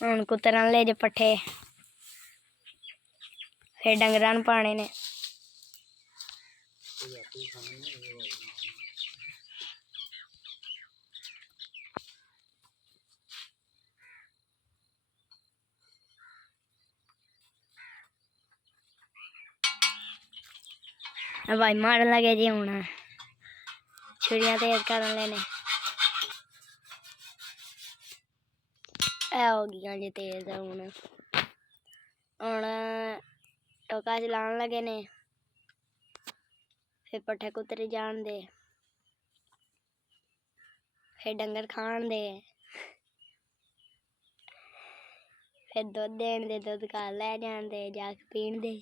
हुण कुतरन ले जे पट्ठे फिर डंगरां नूं पाने ने। भाई मारन लगे जी हुण छुरियां तेज करन लेने। हो गई जी तेज हुण टोका चलान लगे ने। फिर पट्ठे कुतरी जान दे, फिर डंगर खान दे, फिर दुध देन दे, दुध घर लै जान दे, जाके पीन दे।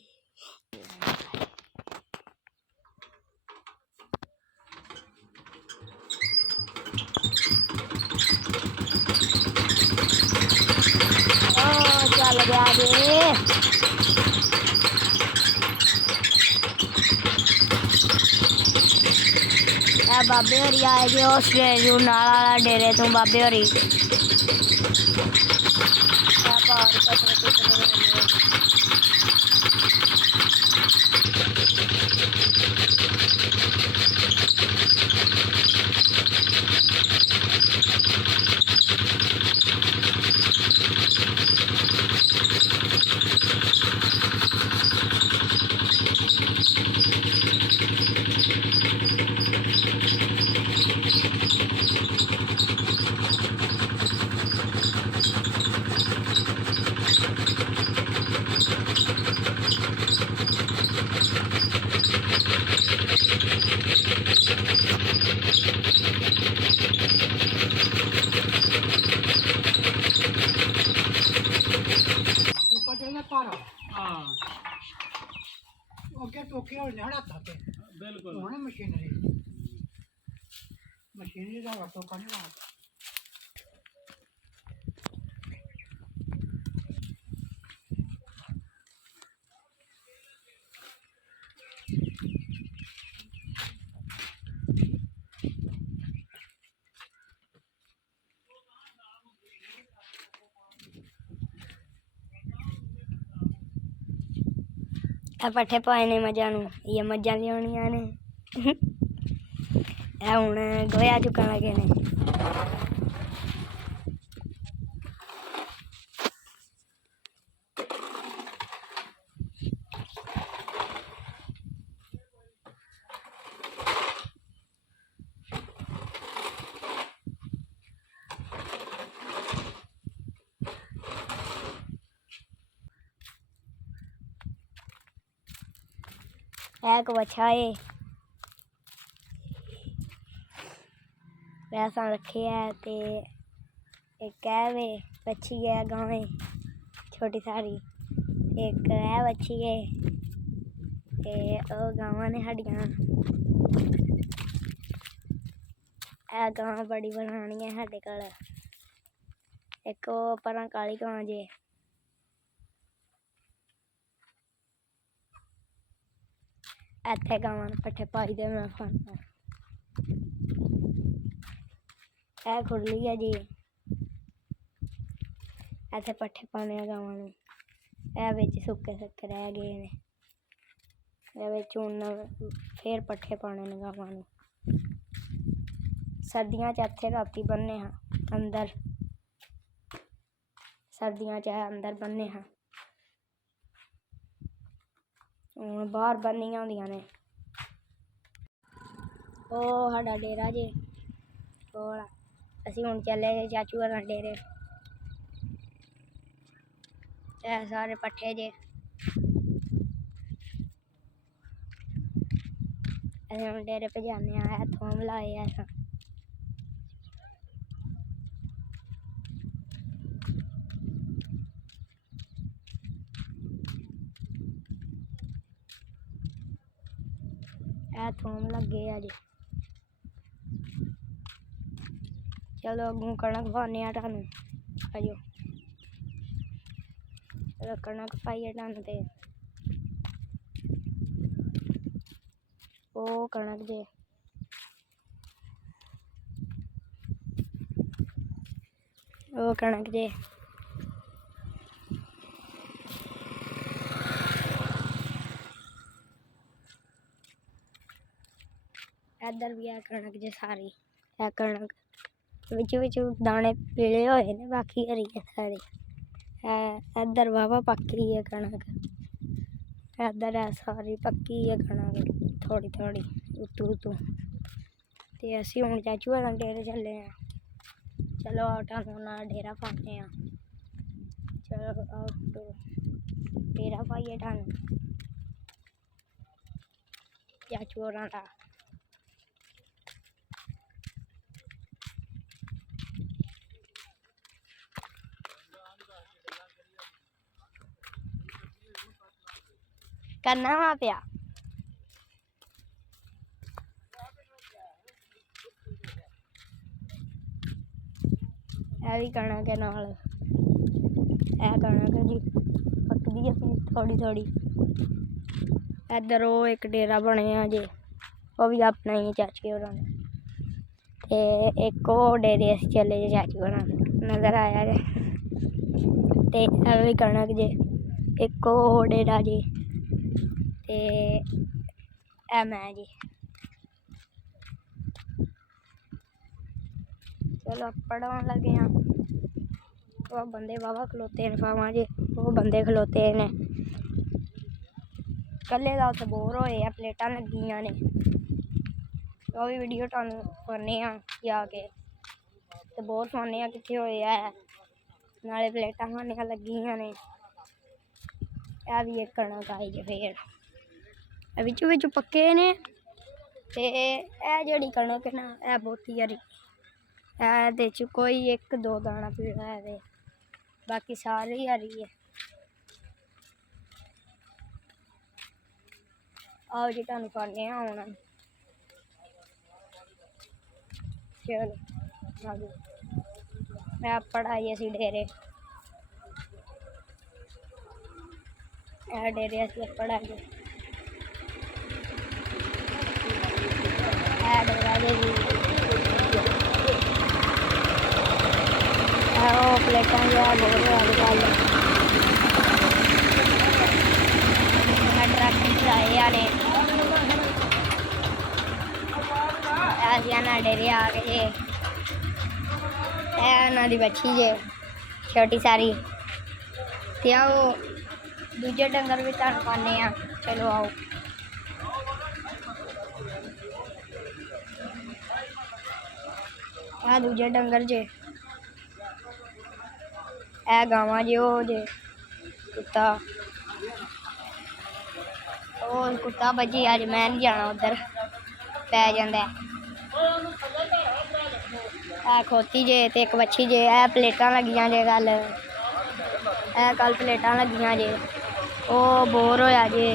चल गया जी बाबे होरी आए जी ऑस्ट्रेलिया नाला डेरे तो बाबे होरी बिल्कुल मशीनरी का टोका नहीं मारता। पट्ठे पाने मजा नू ये मजा लिया ने हुण गोया चुकन लगे ने। एक बच्चा है पैसा रखे है ते एक है बच्ची है गाँव छोटी सारी एक है बच्ची है ते गाँव ने साड़ियाँ गाँव बड़ी बनानी है साढ़े कोल एक पर काली गाँ जे इत्थे गावां पट्ठे पाई दे मैं खाना खुली है जी इत्थे पट्ठे पाने गावां नूं बिच सुक्के सक्के रह गए ने हून फिर पट्ठे पाने ने गावां नूं। सर्दियां च इत्थे राती बन्ने हाँ अंदर सर्दियां च अंदर बन्ने हाँ हूँ बाहर बन्नियां होंदियां ने। ओह साडा डेरा जे कोल असीं हुण चले चाचू होरां डेरे सारे पट्ठे जे असीं हुण डेरे पे जाने थोम लाए असां थोम लगे अज। चलो अगू कणक पाने तुहानू अजो चलो कणक पाइए तुहानू ते ओ कणक जे ओ कणक जे इधर भी है कणक जी सारी, है कणक विच दाने पीले होए ने, बाकी हरी है सारी। है इधर वाहवा पक्की है कणक, इधर है सारी पक्की है कणक थोड़ी थोड़ी उतू उतू। ते असीं हुण चाचू होरां डेरे चले हैं। चलो आओ तुहानूं ना डेरा पाते हैं। चलो आओ तो डेरा पाइए तुहानूं चाचू होरां दा। करना वहाँ पे भी कणक है नाल, है कणक जी पकदी है थोड़ी थोड़ी। इधर वो एक डेरा बनया जे, वो भी अपना ही चाची होरां दा। ते एक वो डेरे अस चले जे चाची होरां नज़र आया जे। ते भी कणक जे, एक वो डेरा जी, ते मैं जी। चलो पढ़ान लगे हैं। वो बंदे वाहवा खलोते हैं फावां जे, वो बंदे खलोते ने कल्ले दा उत्थे बोर होए आ, प्लेटां लगियां ने। वो भी वीडियो तुहानूं पाने जाके, ते बोर पाने कित्थे होए है, नाले प्लेटां खाने लगियां ने। भी एक कणक आई जे फिर विचों विचों पक्के ने। ते जिहड़ी कणक है ना, बहुती हरी है, कोई एक दो दाना पीला है ते बाकी सारी हरी है। आओ जी तुहानूं पाने हुण। चलो आगे मैं पढ़ाई असी डेरे, डेरे असी पढ़ाई डेरा जी। प्लेटा बोर अजकल ट्रैक्टर चलाए आने ना डेरे आ गए। उन्हों की बच्छी जे छोटी सारी, ते आओ दूजे डंगर भी तुहानूं पाने। चलो आओ दूजे डंगर जे, गावां जे, वो जे कुत्ता, वो कुत्ता बजी अज मैं नहीं जाना उधर पै जांदा है। खोती जे ते एक बच्छी जे, प्लेटां लगियां जे कल प्लेटां लगियां जे। वो बोर होया जे,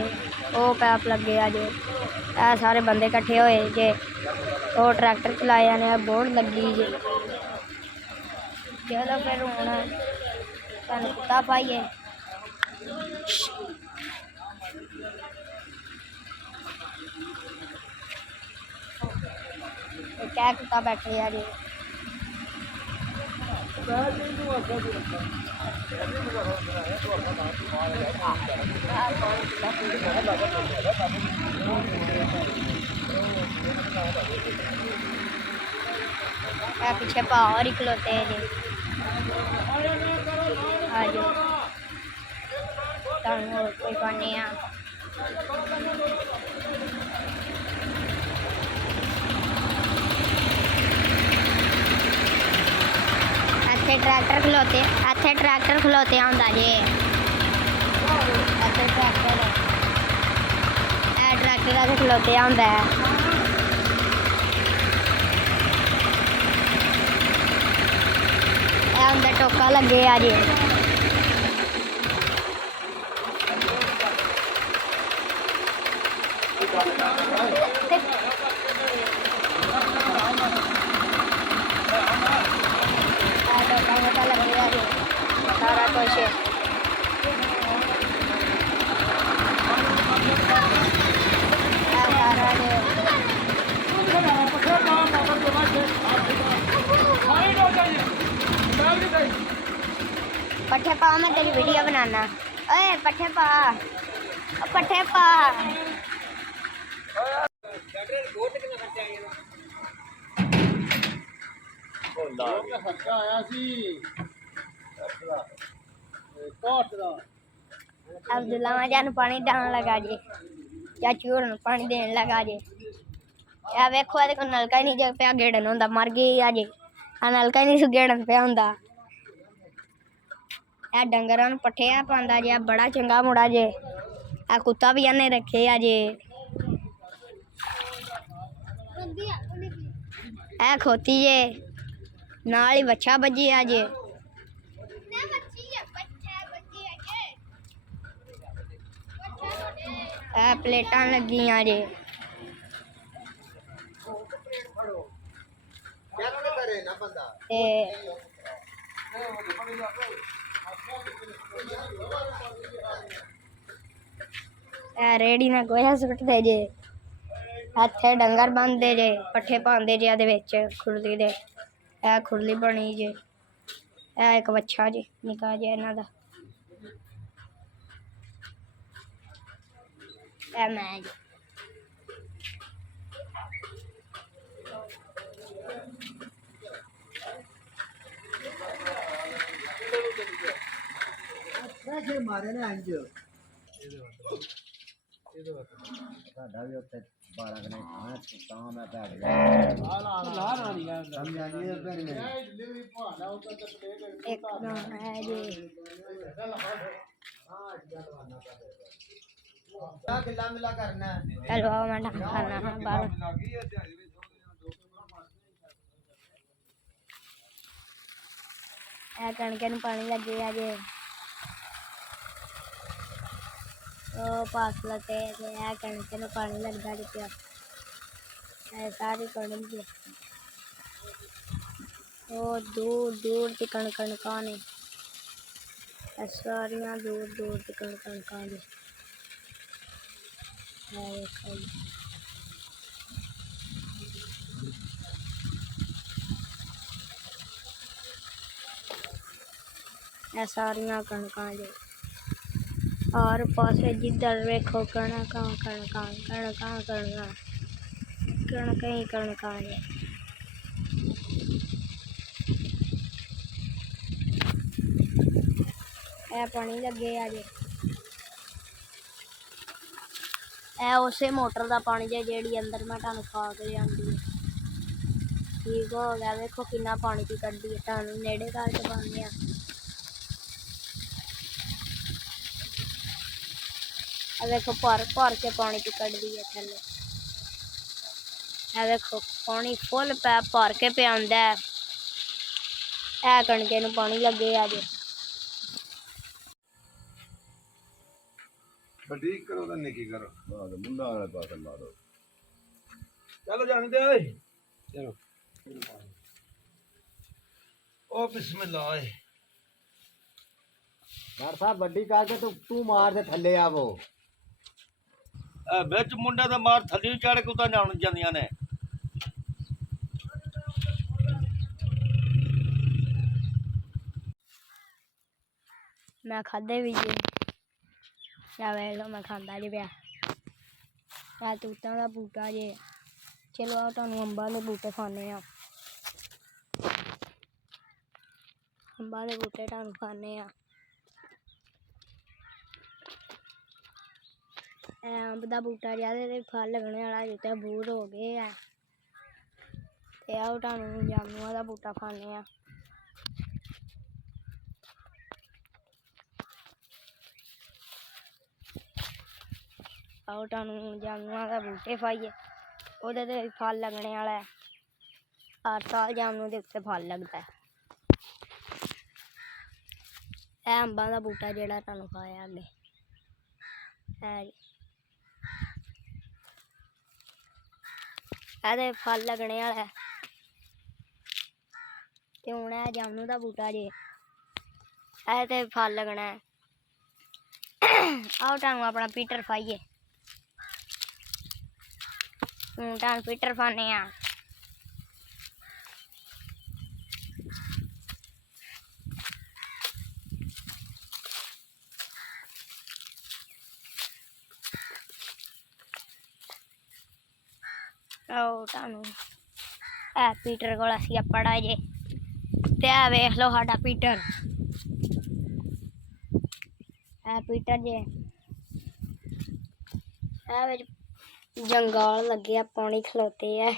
वो पैप लगे जे, सारे बंदे कट्ठे होए जे, वो ट्रैक्टर चलाया ने बोर लगी जे। चलो फिर हुण तुहानूं कुत्ता पाइए। क्या कुत्ता बैठे यार ये पीछे पा और ही खलोते हैं जी। हाँ जी कोई पाने ट्रैक्टर खलोते आंदा जे। ट्रैक्टर खलोते आंदा है। अंदर टोका लगे आ जी। टोका लगे आ जी सारा कुछ। पट्ठे पा, मैं तेरी वीडियो बनाना। ओए पट्ठे पा, पट्ठे पा। ਖਰਚਾ ਆਇਆ ਸੀ ਕੋਟ ਦਾ अब्दुल्ला माजा नु पानी डालने लगा जे चाचू होर पानी देने लगा जे या वेखो ਇਹਦੇ ਕੋਲ ਨਲਕਾ ਹੀ ਨਹੀਂ ਜੇ ਪਿਆ ਗੇੜਨ ਹੁੰਦਾ ਮਰ ਗਈ ਅਜੇ ਆ ਨਲਕਾ ਹੀ ਨਹੀਂ ਗੇੜਨ ਪਿਆ ਹੁੰਦਾ ਇਹ ਡੰਗਰਾਂ ਨੂੰ ਪੱਠਿਆ ਪਾਉਂਦਾ ਜੇ ਬੜਾ ਚੰਗਾ ਮੁੰਡਾ ਜੇ ਆ ਕੁੱਤਾ ਵੀ ਇਹਨੇ ਰੱਖਿਆ ਜੇ ਇਹ ਖੋਤੀ ਜੇ ਨਾਲ ਹੀ ਬੱਚਾ ਵੱਜਿਆ ਜੇ प्लेटां लगियां जे रेड़ी ना गोया सुटते जे इत्थे डंगर बंदे जे पट्ठे पांदे जे इहदे विच खुरली दे खुरली बनी जे एक बच्चा जे निक्का जे इन्हां दा मैं जी मारे ने अंज साडा भी उत्ते 12 कने खाना तां मैं बैठ गया ला नहीं ला समझा नहीं भैन ने एक है जी क्या गिला मिला करना चलो मैं खाना है बाहर कणके नूं पानी लगे अजे पास लगे कणके नूं पानी लगता जी पिया सारी कणक जी दूर दूर तक कणकां ने सारियां दूर दूर तक कणकां जी सारियां कणकां जे और पासे जिधर वेखो कणकां कणकां कणकां कणकां कणकां ही कणकां जे पानी लगे अजे उस मोटर का पानी जे जी अंदर मैं तुहानू खा के लियांदी है ठीक हो गया देखो कितना पानी की कड्डी है तुहानू नेड़े करके पाने देखो भर भर के पानी की कड्डी है थले देखो पानी फुल पैप भर के पे आंदा है कणके नूं पानी लगे अजे ठीक करो तो निकी करो मुंडा वाले पास मारो चलो जाने दे चलो ओ बिस्मिल्लाह यार साहब बड्डी करके तू मार दे थल्ले आवो बिच मुंडा दा मार थल्ले चढ़ के उतां जान जांदियां ने मैं खादे भी जी या वे लो मैं खाता जी पिया तूतां दा बूटा जे चलो आओ तुहानू अंबां दे बूटे खाने अंबां दे बूटे तुहानू खाने अंब दा बूटा जिहदे फल लगने वाला जिते बूर हो गए है ते आओ तुहानू जामुआं दा बूटा खाने आओ तुहानू जामुआं दा बूटे खाइए ओहदे ते फल लगने वाला है हर साल जामुन दे उत्ते फल लगता है अंबां दा बूटा जेहड़ा तुहानू खाया अगे है फल लगने वाला है ते हुण है जामुन दा बूटा जे ते फल लगना है आओ तुहानू अपना पीटर खाइए तुहानू पीटर खाने आओ तुहानू पीटर कोल असीं पड़ा जे ते है वेख लो साडा पीटर है पीटर जे है विच जंगाल लगे आ पानी खलोते है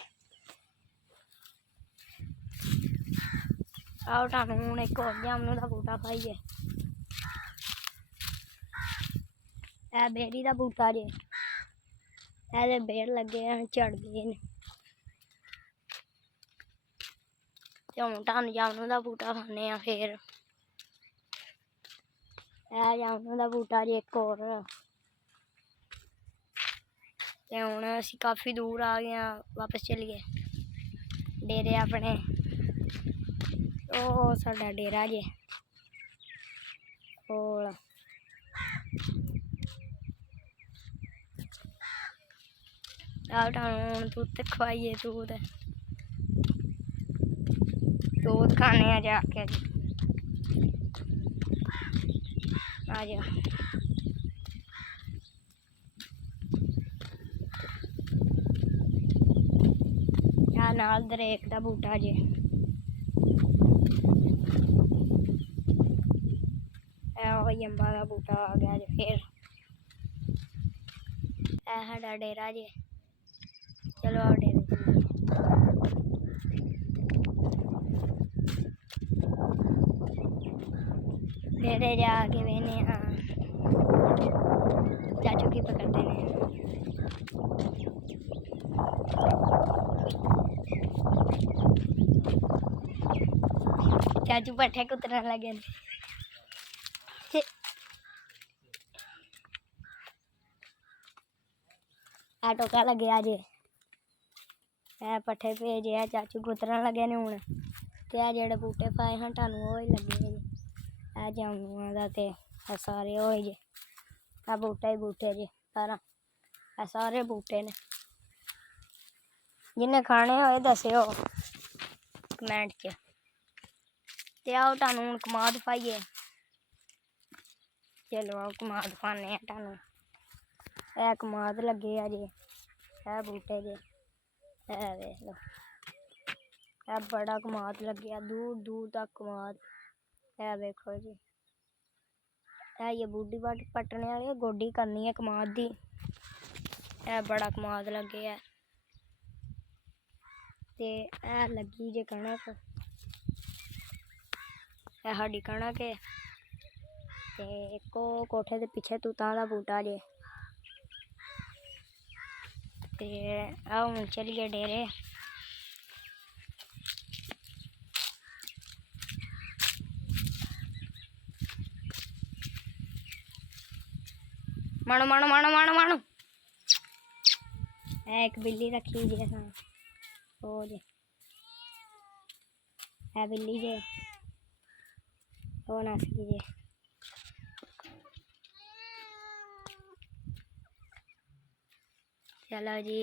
आओ टानू हूँ एक और जामनू का बूटा खाइए है बेरी का बूटा जे ऐसे बेर लगे हैं झड़ गए ने ते हुण टानू जामनू का बूटा खाने फिर है जामनू का बूटा जे एक और ते हुण असीं काफ़ी दूर आ गए हैं वापस चलिए डेरे अपने ओ साडा डेरा जे कोल हुण दुद्ध खवाइए दूध खाने जाके आ जा नाल दरेक दा बूटा जे अंबा का बूटा आ गया जे फिर साडा डेरा जे चलो आओ डेरे डेरे जाके वेने चाचू की पकड़ते हैं चाचू पट्ठे कुतरन लगे आटो क्या लगे आज पट्ठे भेजे है चाचू कुतरन लगे ने हूँ तो जेडे बूटे पाए हैं टानू वो ही लगे जे जामुआ का ते सारे हो जे बूटे ही बूटे जे सारा सारे बूटे ने जिन्हें खाने होए दस्यो कमेंट च ते आओ टानू हूँ कमाद पाइए चलो आओ कमाद पाने टानू कमाद लगे अजे बूटे जे देख लो बड़ा कमाद लगे दूर दूर तक कमाद देखो जी ये बूढ़ी पट्टने वाली गोडी करनी है कमाद दी बड़ा कमाद लगे है ते लगी जे कणक साडी कणक है ते एक कोठे के पिछे तूतां दा बूटा जे ते आओ हुण चलिए डेरे मानो मानो मानो मानो मानो एक बिल्ली रखी जे ओ जे है बिल्ली जे ओ नासकी जे चलो जी।